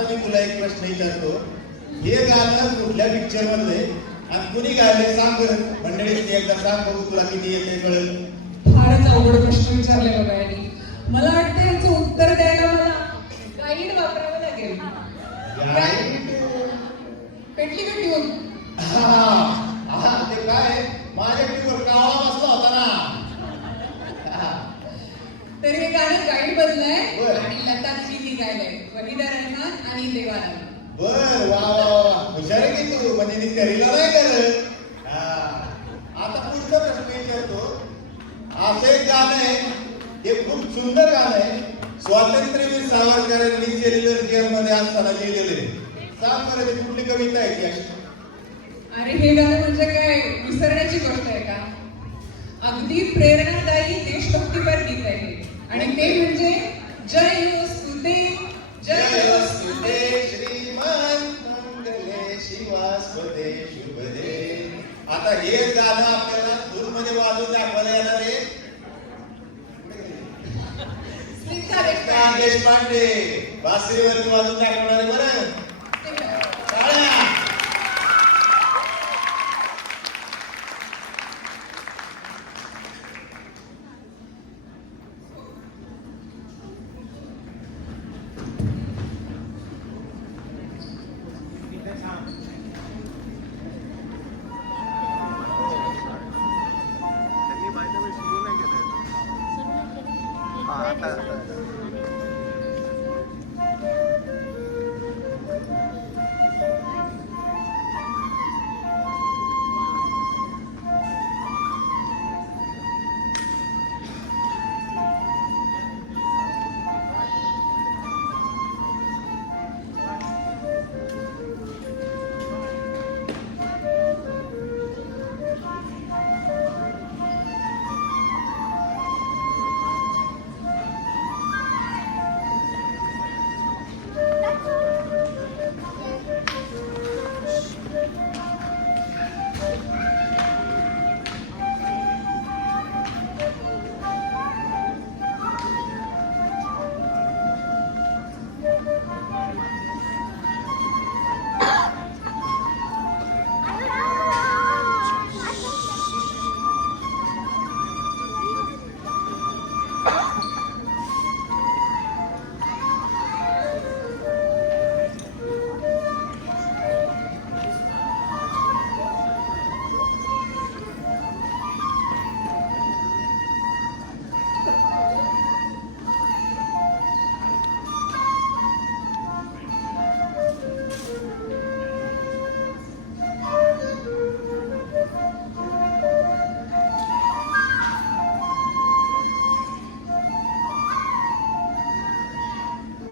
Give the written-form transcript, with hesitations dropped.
आता मी तुला एक प्रश्न विचारतो, हे गाणं कुठल्या पिक्चर मधले आणि कुणी गायले सांग बरं. मंडळी एकदा सांग बघू, तुला किती येते कळेल. फारच अवघड प्रश्न विचारले बघा यांनी. मला वाटतं याचं उत्तर द्यायला मला गाईड वापरावं लागेल. पेटली का ट्यून? ते काय माझ्या टीव्हीवर काळा बसला होता ना. तर हे गाणं गाईड बदलंय बरं. आणि लताजींनी गायलंय. वहिदा रहमान आणि देवानंद. बर वा वा वा, हुशार आहे की तू. म्हणजे ती करीला नाही करत. आता पुढचा प्रश्न विचारतो. असं एक गाणं आहे, हे खूप सुंदर गाणं आहे. स्वातंत्र्यवीर सावरकरांनी सेल्युलर जेलमध्ये असताना लिहिलेले. सांग बरं ती कुठली कविता आहे ती अशी? अरे हे गाणं म्हणजे काय विसरण्याची गोष्ट आहे का? अगदी प्रेरणादायी देशभक्तीपर गीत आहे हे. आणि ते म्हणजे जय हो स्तुते, जय हो स्तुते श्रीमान मंगले शिवास्पदे शुभदे. आता हे गाणं आपल्याला धूनमध्ये वाजवून दाखवायला येणार आहे स्मिता देशपांडे. देशपांडे. बासरीवर वाजवून दाखवणार आहे बरं.